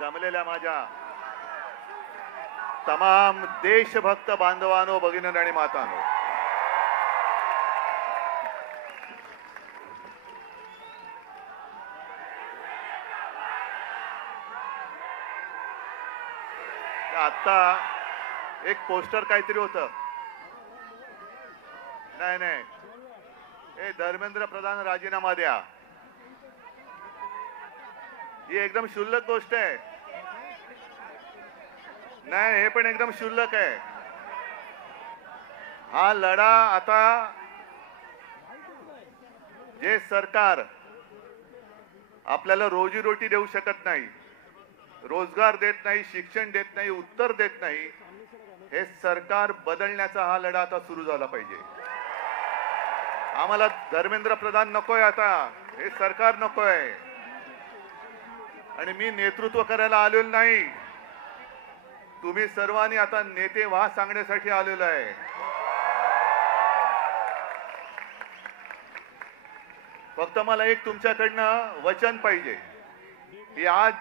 जमलेल्या माझ्या तमाम देशभक्त बांधवांनो, भगिनी आणि मातांनो, आता एक पोस्टर काहीतरी होतं. नाही नाही, हे धर्मेंद्र प्रधान राजीनामा द्या. ही एकदम क्षुल्लक गोष्ट आहे. नाही, हे पण एकदम क्षुल्लक आहे. हा लढा आता जे सरकार आपल्याला रोजीरोटी देऊ शकत नाही, रोजगार देत नाही, शिक्षण देत नाही, उत्तर देत नाही, हे सरकार बदलण्याचा हा लढा आता सुरू झाला पाहिजे. आम्हाला धर्मेंद्र प्रधान नकोय, आता हे सरकार नकोय. आणि मी नेतृत्व करायला आलेलो नाही, तुम्ही सर्वांनी आता नेते व्हा सांगण्यासाठी आलेलो आहे. फक्त मला एक तुमच्याकडनं वचन पाहिजे की आज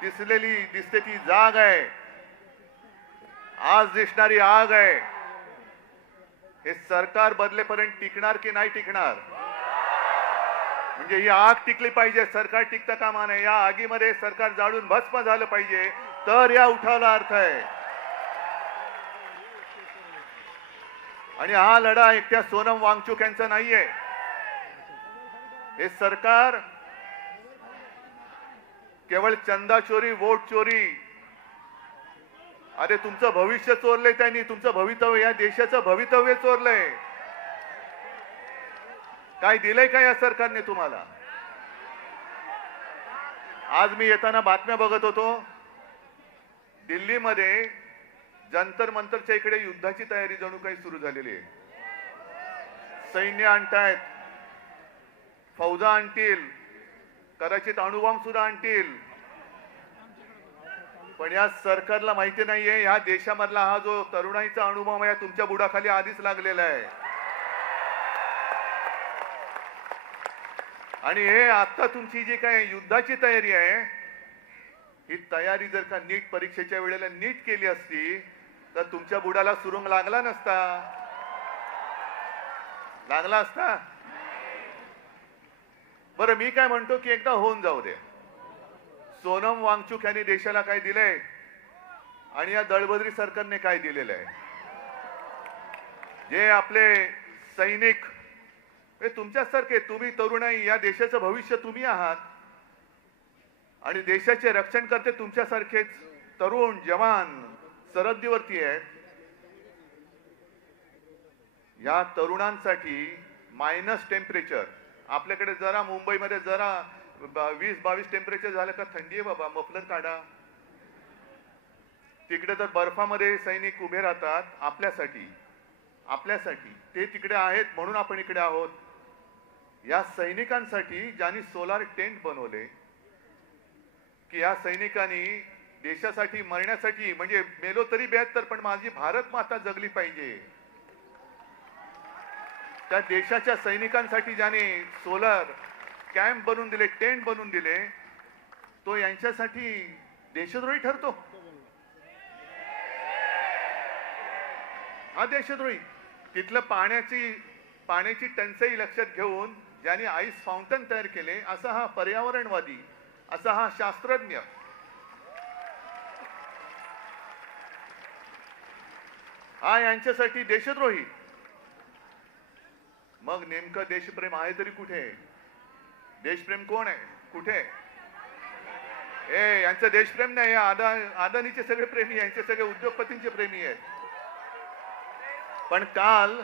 दिसते ती जाग आहे, आज दिसणारी आग आहे, हे सरकार बदलेपर्यंत टिकणार की नाही टिकणार. म्हणजे ही आग टिकली पाहिजे, सरकार टिकता कामा नये. या आगीमध्ये सरकार जाळून भस्म झालं पाहिजे, तर या उठावाला अर्थ आहे. आणि हा लढा एकट्या सोनम वांगचुक यांचा नाहीये. हे सरकार केवळ चंदा चोरी, वोट चोरी, अरे तुमचं भविष्य चोरलंय त्यांनी, तुमचं भवितव्य, या देशाचं भवितव्य चोरलंय. काय दिलंय का या सरकारने तुम्हाला? आज मी येताना बातम्या बघत होतो, दिल्लीमध्ये जंतर मंतरच्या इकडे युद्धाची तयारी जणू काही सुरू झालेली आहे. सैन्य आणतायत, फौजा आणतील, कदाचित अणुबॉम्ब सुद्धा आणतील. पण या सरकारला माहिती नाहीये, या देशामधला हा जो तरुणाईचा अणुबॉम्ब आहे तुमच्या बुडाखाली आधीच लागलेला आहे. आणि हे आता तुमची जी काय युद्धाची तयारी आहे, ही तयारी जर का नीट परीक्षेच्या वेळेला नीट केली असती तर तुमच्या बुडाला सुरुंग लागला नसता, लागला असता. बरं, मी काय म्हणतो की एकदा होऊन जाऊ दे. सोनम वांगचुक यांनी देशाला काय दिलंय आणि या दळबद्री सरकारने काय दिलेलं आहे. जे आपले सैनिक हे तुमच्यासारखे, तुम्ही तरुणाई, या देशाचं भविष्य तुम्ही आहात आणि देशाचे रक्षण करते तुमच्यासारखेच तरुण जवान सरहद्दीवरती आहेत. या तरुणांसाठी मायनस टेम्परेचर, आपल्याकडे जरा मुंबईमध्ये जरा 20-22 टेम्परेचर झालं का थंडी आहे बाबा, मफलर काढा. तिकडे तर बर्फामध्ये सैनिक उभे राहतात आपल्यासाठी, ते तिकडे आहेत म्हणून आपण इकडे आहोत. या सैनिकांसाठी ज्यांनी सोलार टेंट बनवले, की या सैनिकांनी देशासाठी मरण्यासाठी, म्हणजे मेलो तरी 72 पण माझी भारत माता जगली पाहिजे, त्या देशाच्या सैनिकांसाठी ज्याने सोलर कॅम्प बनवून दिले, टेंट बनवून दिले, तो यांच्यासाठी देशद्रोही ठरतो. हा देशद्रोही. तिथलं पाण्याची टंचाई लक्षात घेऊन ज्यांनी आईस फाउंटन तयार केले, असा हा पर्यावरणवादी, असा हा शास्त्रज्ञ, हा यांच्यासाठी देशद्रोही. मग नेमकं देशप्रेम आहे तरी कुठे? देशप्रेम कोण आहे, कुठे? यांचं देशप्रेम नाही, अदानीचे सगळे प्रेमी, यांचे सगळे उद्योगपतींचे प्रेमी आहेत. पण काल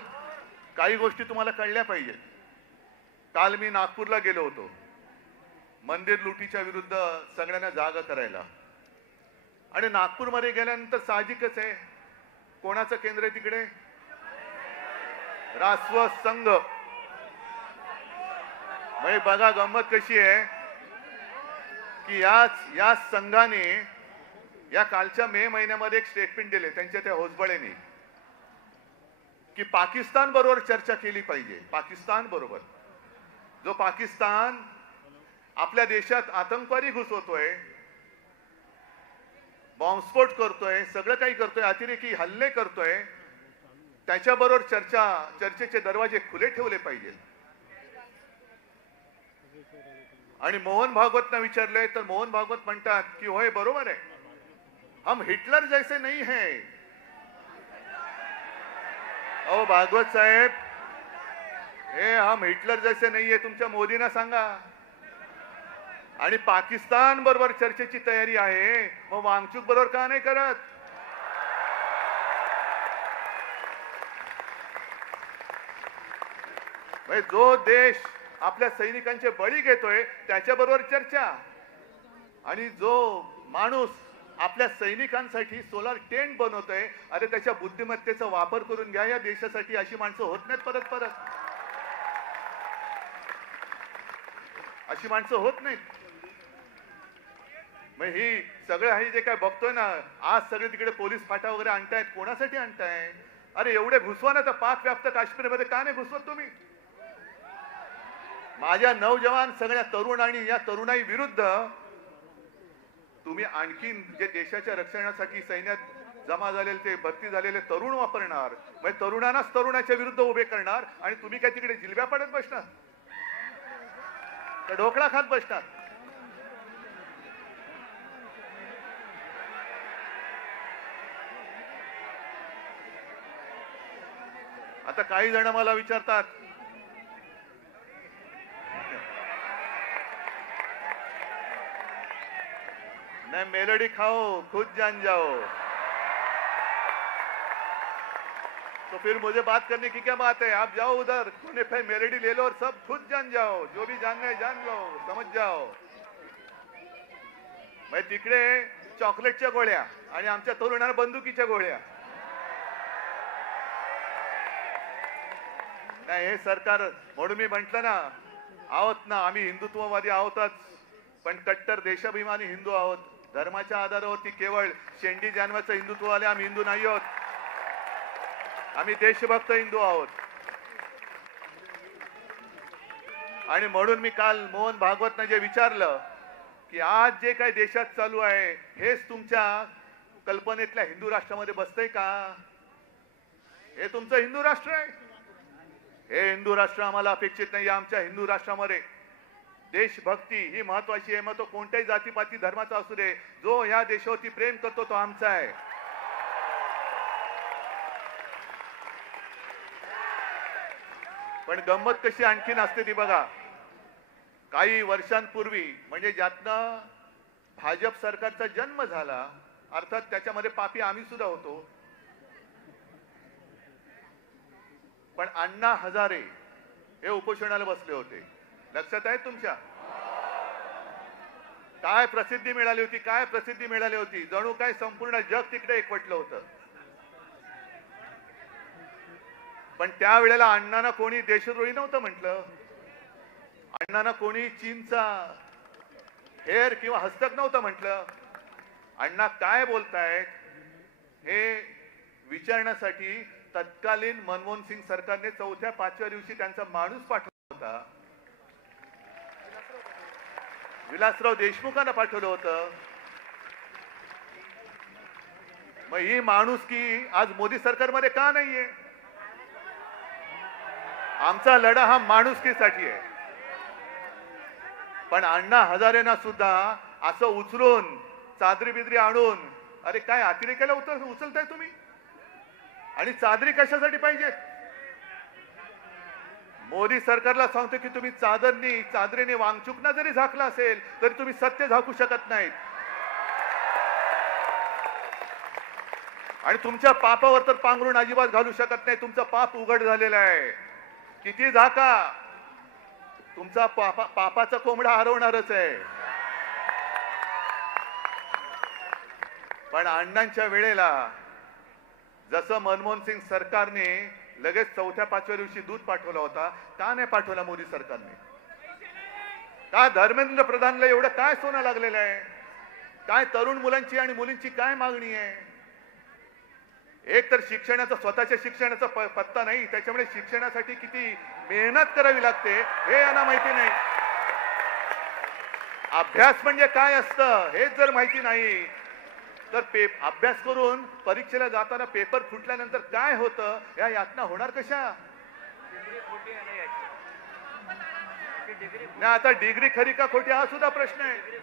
काही गोष्टी तुम्हाला कळल्या पाहिजे. काल मी नागपूरला गेलो होतो मंदिर लुटीच्या विरुद्ध सगळ्यांना जागा करायला. आणि नागपूरमध्ये गेल्यानंतर साहजिकच आहे, कोणाचं केंद्र आहे तिकडे? रासव संघ. म्हणजे बघा गंमत कशी आहे की या संघाने या कालच्या मे महिन्यामध्ये एक स्टेटमेंट दिले त्यांच्या त्या होसबळेने, की पाकिस्तान बरोबर चर्चा केली पाहिजे. पाकिस्तान बरोबर, जो पाकिस्तान आपल्या देशात आतंकवादी घुसवतोय, बॉम्बस्फोट करतोय, सगळं काही करतोय, अतिरेकी हल्ले करतोय, त्याच्याबरोबर चर्चेचे दरवाजे खुले ठेवले पाहिजे. आणि मोहन भागवतना विचारले तर मोहन भागवत म्हणतात की होय बरोबर आहे, हम हिटलर जैसे नहीं है. अहो भागवत साहेब, हे हम हिटलर जैसे नाहीये तुमच्या मोदींना सांगा. आणि पाकिस्तान बरोबर चर्चेची तयारी आहे, मग वांगचूक बरोबर का नाही करत? जो देश आपल्या सैनिकांचे बळी घेतोय त्याच्याबरोबर चर्चा, आणि जो माणूस आपल्या सैनिकांसाठी सोलार टेंट बनवतोय, अरे त्याच्या बुद्धिमत्तेचा वापर करून घ्या या देशासाठी. अशी माणसं होत नाहीत परत परत, अशी माणसं होत नाहीत. मग ही सगळं आहे जे काय बघतोय ना, आज सगळे तिकडे पोलीस फाटा वगैरे आणतायत, कोणासाठी आणताय? अरे एवढे घुसवा ना तर पाक व्याप्त काश्मीरमध्ये का नाही घुसवत तुम्ही? माझ्या नौजवान सगळ्या तरुण आणि या तरुणाई विरुद्ध तुम्ही आणखीन जे देशाच्या रक्षणासाठी सैन्यात जमा झालेले ते भरती झालेले तरुण वापरणार, म्हणजे तरुणांनाच तरुणाच्या विरुद्ध उभे करणार, आणि तुम्ही काय तिकडे जिलब्या पडत बसणार तर ढोकळा खात बसणार. आता काही जण मला विचारतात, मैं मेलोडी खाओ खुद जान जाओ, तो फिर मुझे बात करने की क्या बात है? आप जाओ उधर, तूने फिर मेलोडी ले लो और सब खुद जान जाओ, जो भी जानना है जान लो, समझ जाओ. मैं तिकडे चॉकलेटच्या गोळ्या आणि आमच्या तरुणांना बंदुकीच्या गोळ्या. नाही, हे सरकार, म्हणून मी म्हंटल ना, आहोत ना आम्ही हिंदुत्ववादी आहोतच, पण कट्टर देशाभिमानी हिंदू आहोत. धर्माच्या आधारावरती केवळ शेंडी जानवाचं हिंदुत्ववाले आम्ही हिंदू नाही आहोत, आम्ही देशभक्त हिंदू आहोत. आणि म्हणून मी काल मोहन भागवतनं जे विचारलं की आज जे काही देशात चालू आहे हेच तुमच्या कल्पनेतल्या हिंदू राष्ट्रामध्ये बसतंय का? हे तुमचं हिंदू राष्ट्र आहे? हे हिंदू राष्ट्र आम्हाला अपेक्षित नाही. आमच्या हिंदू राष्ट्रामध्ये देशभक्ती ही महत्वाची आहे, मग तो कोणत्याही जातीपाती धर्माचा असू दे. जो ह्या देशावरती प्रेम करतो तो आमचा आहे. पण गंमत कशी आणखीन असते ती बघा. काही वर्षांपूर्वी, म्हणजे ज्यातनं भाजप सरकारचा जन्म झाला, अर्थात त्याच्यामध्ये पापी आम्ही सुद्धा होतो, पण अण्णा हजारे हे उपोषणाला बसले होते. लक्षात आहे तुमच्या? काय प्रसिद्धी मिळाली होती, काय प्रसिद्धी मिळाली होती. जणू काय संपूर्ण जग तिकडे एकवटलं होतं. पण त्यावेळेला अण्णांना कोणी देशद्रोही नव्हतं म्हटलं. अण्णांना कोणी चीनचा हेर किंवा हस्तक नव्हतं म्हटलं. अण्णा काय बोलतायत हे विचारण्यासाठी तत्कालीन मनमोहन सिंग सरकारने 4-5व्या दिवशी त्यांचा माणूस पाठवला होता. विलासराव देशमुखांना पाठवलं होतं. मग ही माणुसकी आज मोदी सरकारमध्ये का नाहीये? आमचा लढा हा माणुसकीसाठी आहे. पण अण्णा हजारेंना सुद्धा असं उचलून चादरी बिदरी आणून, अरे काय अतिरेकाला उचलताय तुम्ही? आणि चादरी कशासाठी पाहिजे? मोदी सरकारला सांगतो की तुम्ही चादरीने वांगचुकना जरी झाकला असेल तरी तुम्ही सत्य झाकू शकत नाहीत. आणि तुमच्या पापावर तर पांघरून अजिबात घालू शकत नाही. तुमचं पाप उघड झालेलं आहे. किती झाका, तुमचा पापाचा कोंबडा हरवणारच आहे. पण अण्णांच्या वेळेला जसं मनमोहन सिंग सरकारने लगेच 4-5व्या दिवशी दूध पाठवला होता, का नाही पाठवला मोदी सरकारने? का धर्मेंद्र प्रधानला एवढं काय सोनं लागलेलं आहे? काय तरुण मुलांची आणि मुलींची काय मागणी आहे? एक तर शिक्षणाचा, स्वतःच्या शिक्षणाचा पत्ता नाही, त्याच्यामुळे शिक्षणासाठी किती मेहनत करावी लागते हे यांना माहिती नाही. अभ्यास म्हणजे काय असतं हेच जर माहिती नाही तर अभ्यास करून परीक्षेला जाताना पेपर फुटल्यानंतर काय होतं या यातना होणार कशा? नाही, आता डिग्री खरी का खोटी हा सुद्धा प्रश्न आहे.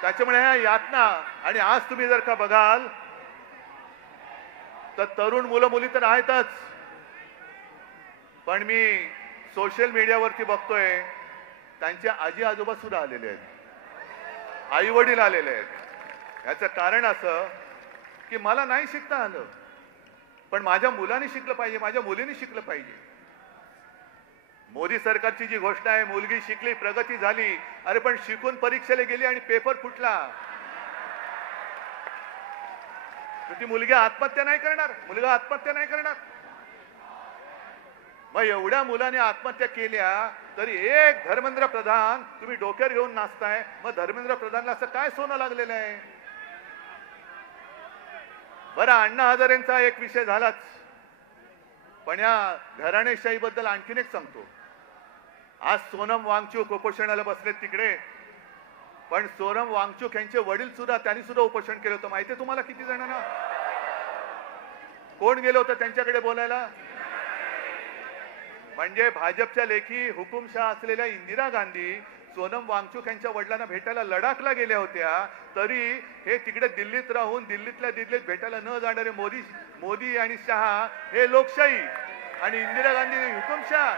त्याच्यामुळे ह्या यातना, आणि आज तुम्ही जर का बघाल तर तरुण मुलं मुली तर आहेतच, पण मी सोशल मीडियावरती बघतोय त्यांचे आजी आजोबा सुद्धा आलेले आहेत, आई वडील आलेले आहेत. याचं कारण असं की मला नाही शिकता आलं, पण माझ्या मुलांनी शिकलं पाहिजे, माझ्या मुलीने शिकलं पाहिजे. मोदी सरकारची जी घोषणा आहे, मुलगी शिकली प्रगती झाली, अरे पण शिकून परीक्षेला गेली आणि पेपर फुटला, तर ती मुलगी आत्महत्या नाही करणार, मुलगा आत्महत्या नाही करणार. मग एवढ्या मुलाने आत्महत्या केल्या तरी एक धर्मेंद्र प्रधान तुम्ही डोक्यावर घेऊन नाचताय. मग धर्मेंद्र प्रधानला असं काय सोनं लागलेलं आहे? बरं, अण्णा हजारेंचा एक विषय झालाच, पण या घराणेशाहीबद्दल आणखीन एक सांगतो. आज सोनम वांगचूक उपोषणाला बसलेत तिकडे, पण सोनम वांगचूक यांचे वडील सुद्धा, त्यांनी सुद्धा उपोषण केलं होतं. माहितीये तुम्हाला किती जणांना? कोण गेलं होतं त्यांच्याकडे बोलायला? म्हणजे भाजपच्या लेखी हुकुमशाह असलेल्या इंदिरा गांधी सोनम वांगचूक यांच्या वडिलांना भेटायला लडाखला गेल्या होत्या, तरी हे तिकडे दिल्लीत राहून दिल्लीतल्या दिल्लीत भेटायला न जाणारे मोदी आणि शहा हे लोकशाही आणि इंदिरा गांधी हुकुमशाह.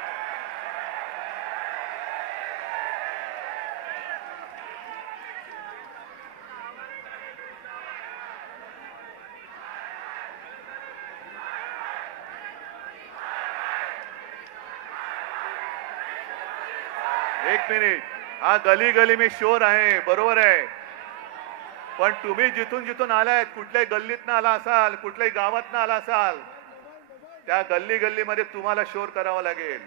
एक मिनिट, हा गली गली में शोर आहे, बरोबर आहे, पण तुम्ही जिथून जिथून आलायत, कुठल्याही गल्लीतनं आला असाल, कुठल्याही गावातनं आला असाल, त्या गल्ली गल्लीमध्ये तुम्हाला शोर करावा लागेल,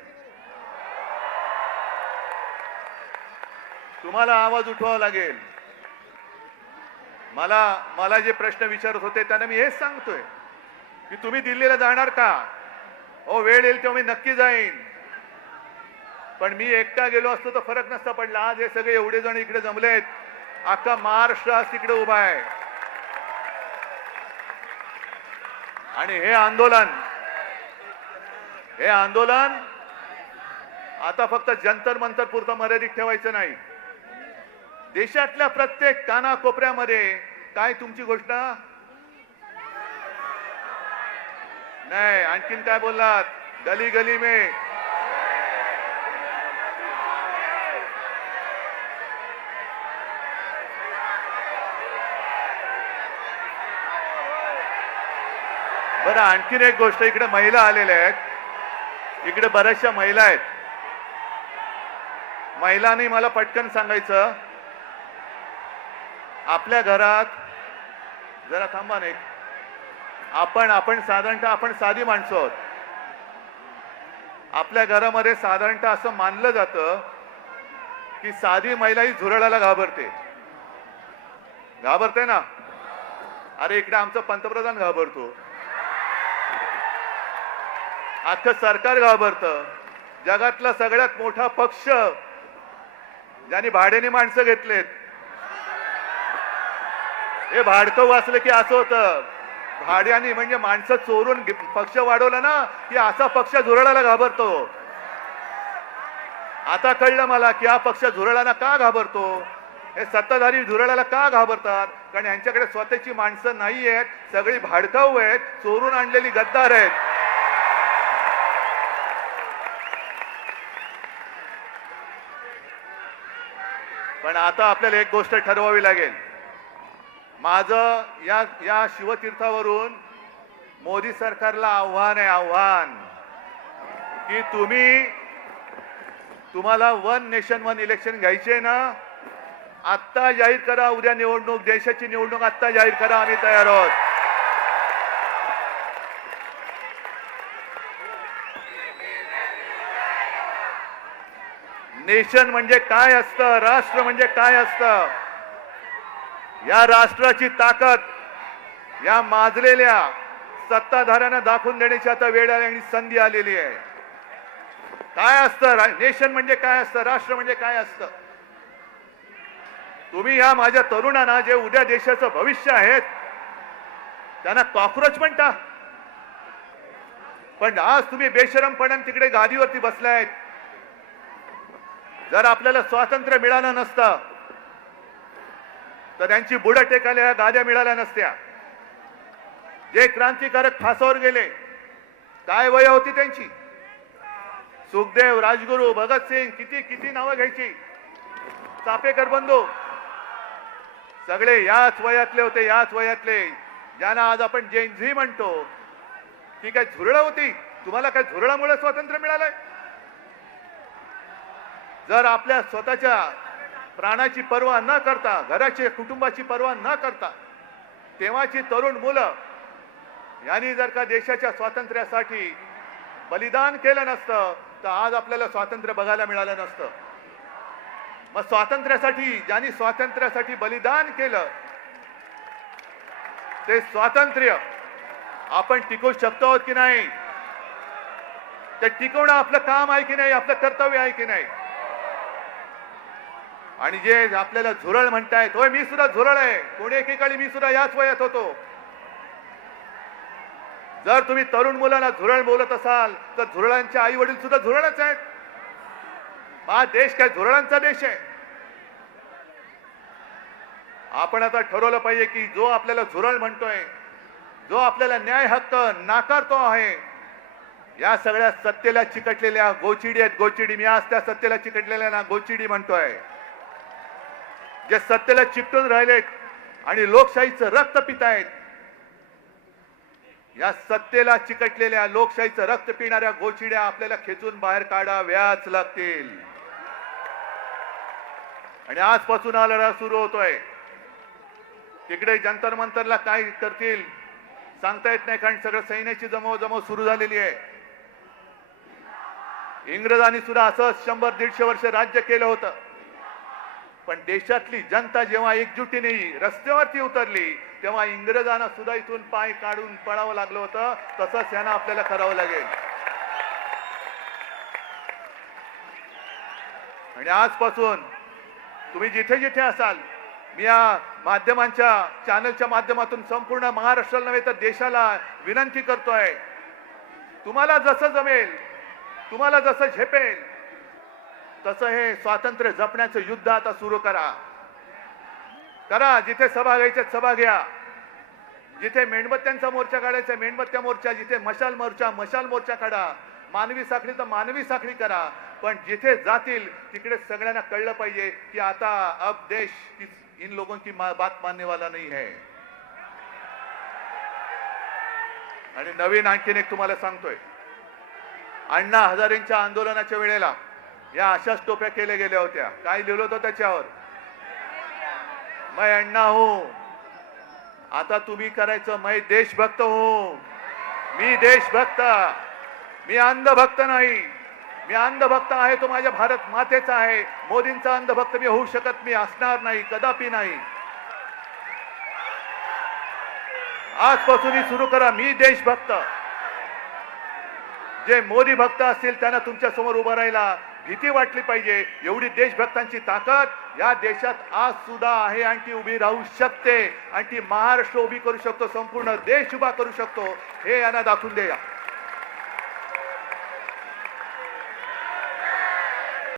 तुम्हाला आवाज उठवावा लागेल. मला जे प्रश्न विचारत होते त्यांना मी हेच सांगतोय की तुम्ही दिल्लीला जाणार का? हो, वेळ येईल तेव्हा मी नक्की जाईन, पण मी एकटा गेलो असतो तर फरक नसता पडला. आज हे सगळे एवढे जण इकडे जमलेत, अख्खा महाराष्ट्र आज तिकडे उभा आहे, आणि हे आंदोलन आता फक्त जंतर मंतर पुरतं मर्यादित ठेवायचं नाही. देशातल्या प्रत्येक कानाकोपऱ्यामध्ये काय तुमची घोषणा नाही, आणखीन काय बोललात? गली गली में बरं, आणखीन एक गोष्ट, इकडे महिला आलेल्या आहेत, इकडे बऱ्याचशा महिला आहेत. महिलांनी मला पटकन सांगायचं, आपल्या घरात जरा थांबा नाही, आपण साधारणतः आपण साधी माणसं आहोत. आपल्या घरामध्ये साधारणतः असं मानलं जातं की साधी महिला ही झुरळाला घाबरते ना. अरे इकडे आमचं पंतप्रधान घाबरतो, अख्खं सरकार घाबरतं. जगातला सगळ्यात मोठा पक्ष ज्यांनी भाड्याने माणसं घेतलेत, हे भाडकं वाचलं की असं होतं, भाड्याने म्हणजे माणसं चोरून पक्ष वाढवला ना की असा पक्ष झुरळाला घाबरतो. आता कळलं मला की हा पक्ष झुरळाला का घाबरतो. हे सत्ताधारी झुरळाला का घाबरतात? कारण यांच्याकडे स्वतःची माणसं नाही आहेत, सगळी भाडकाऊ आहेत, चोरून आणलेली गद्दार आहेत. पण आता आपल्याला एक गोष्ट ठरवावी लागेल. माझं या शिवतीर्थावरून मोदी सरकारला आव्हान की तुम्हाला वन नेशन वन इलेक्शन घ्यायचे ना, आत्ता जाहीर करा. उद्या निवडणूक, देशाची निवडणूक आत्ता जाहीर करा, आम्ही तयार आहोत. नेशन म्हणजे काय असतं, राष्ट्र म्हणजे काय असतं, या राष्ट्राची ताकद या माजलेल्या सत्ताधाऱ्यांना दाखवून देण्याची आता वेळ आली आणि संधी आलेली आहे. काय असतं नेशन म्हणजे काय असतं, राष्ट्र म्हणजे काय असतं. तुम्ही या माझ्या तरुणांना जे उद्या देशाचं भविष्य आहेत त्यांना कॉक्रोच म्हणता, पण आज तुम्ही बेशरमपणाने तिकडे गादीवरती बसलायत. जर आपल्याला स्वातंत्र्य मिळालं नसतं तर त्यांची बुडं टेकायला या गाद्या मिळाल्या नसत्या. जे क्रांतिकारक फासावर गेले, काय वय होती त्यांची. सुखदेव, राजगुरू, भगतसिंग, किती किती नावं घ्यायची. चापेकर बंधू सगळे याच वयातले होते, याच वयातले. ज्यांना आज आपण जेन झी म्हणतो, ती काय झुरळं होती. तुम्हाला काय झुरळामुळे स्वातंत्र्य मिळालंय. जर आपल्या स्वतःच्या प्राणाची पर्वा न करता, घराची कुटुंबाची पर्वा न करता तेव्हाची तरुण मुलं यांनी जर का देशाच्या स्वातंत्र्यासाठी बलिदान केलं नसतं तर आज आपल्याला स्वातंत्र्य बघायला मिळालं नसतं. मग स्वातंत्र्यासाठी ज्यांनी स्वातंत्र्यासाठी बलिदान केलं ते स्वातंत्र्य आपण टिकवू शकतो आहोत की नाही, ते टिकवणं आपलं काम आहे की नाही, आपलं कर्तव्य आहे की नाही. आणि जे आपल्याला झुरळ म्हणतायत, होय मी सुद्धा झुरळ आहे. कोणी एकेकाळी मी सुद्धा याच वयात होतो. जर तुम्ही तरुण मुलांना झुरळ बोलत असाल तर झुरळांचे आई वडील सुद्धा झुरळच आहेत. हा देश काय झुरळांचा देश आहे. आपण आता ठरवलं पाहिजे की जो आपल्याला झुरळ म्हणतोय, जो आपल्याला न्याय हक्क नाकारतो आहे, या सगळ्या सत्तेला चिकटलेल्या गोचिडी आहेत. गोचिडी, मी आज त्या सत्तेला चिकटलेल्या ना गोचिडी म्हणतोय. जे सत्तेला चिकटून राहिलेत आणि लोकशाहीचं रक्त पितायत, या सत्तेला चिकटलेल्या लोकशाहीचं रक्त पिणाऱ्या गोचिड्या आपल्याला खेचून बाहेर काढाव्याच लागतील. आणि आजपासून हा लढा सुरू होतोय. तिकडे जंतर मंतरला काय करतील सांगता येत नाही, कारण सगळं सैन्याची जमव सुरू झालेली आहे. इंग्रजांनी सुद्धा असं 100-150 वर्ष राज्य केलं होतं. पण देशातली जनता जेव्हा एकजुटीने रस्त्यावरती उतरली तेव्हा इंग्रजांना सुद्धा इथून पाय काढून पळावं लागलं होतं. तसंच यांना आपल्याला करावं लागेल. आणि आजपासून तुम्ही जिथे जिथे असाल, मी या माध्यमांच्या चॅनलच्या माध्यमातून संपूर्ण महाराष्ट्राला नव्हे तर देशाला विनंती करतोय, तुम्हाला जसं जमेल, तुम्हाला जसं झेपेल तसं हे स्वातंत्र्य जपण्याचं युद्ध आता सुरू करा. जिथे सभा घ्यायच्या सभा घ्या, जिथे मेणबत्त्यांचा मोर्चा काढायचा मेणबत्त्या मोर्चा, जिथे मशाल मोर्चा काढा, मानवी साखळी तर मानवी साखळी करा. पण जिथे जातील तिकडे सगळ्यांना कळलं पाहिजे की आता अब देश इन लोगों की बात मानने वाला नहीं है. आणि नवीन आणखीन एक तुम्हाला सांगतोय, अण्णा हजारेंच्या आंदोलनाच्या वेळेला या अशाच टोप्या केल्या गेल्या होत्या. काय लिहिलं होतं त्याच्यावर, मैं अण्णा हूं. आता तुम्ही करायचं, मैं देशभक्त हूं. मी देशभक्त, मी अंधभक्त नाही. मी अंधभक्त आहे तो माझ्या भारत मातेचा आहे. मोदींचा अंधभक्त मी होऊ शकत, मी असणार नाही, कदापि नाही. आजपासून सुरू करा, मी देशभक्त. जे मोदी भक्त असतील त्यांना तुमच्या समोर उभं राहायला भीती वाटली पाहिजे. एवढी देशभक्तांची ताकद या देशात आज सुद्धा आहे आणि ती उभी राहू शकते. आणि ती महाराष्ट्र उभी करू शकतो, संपूर्ण देश उभा करू शकतो, हे यांना दाखवून द्या.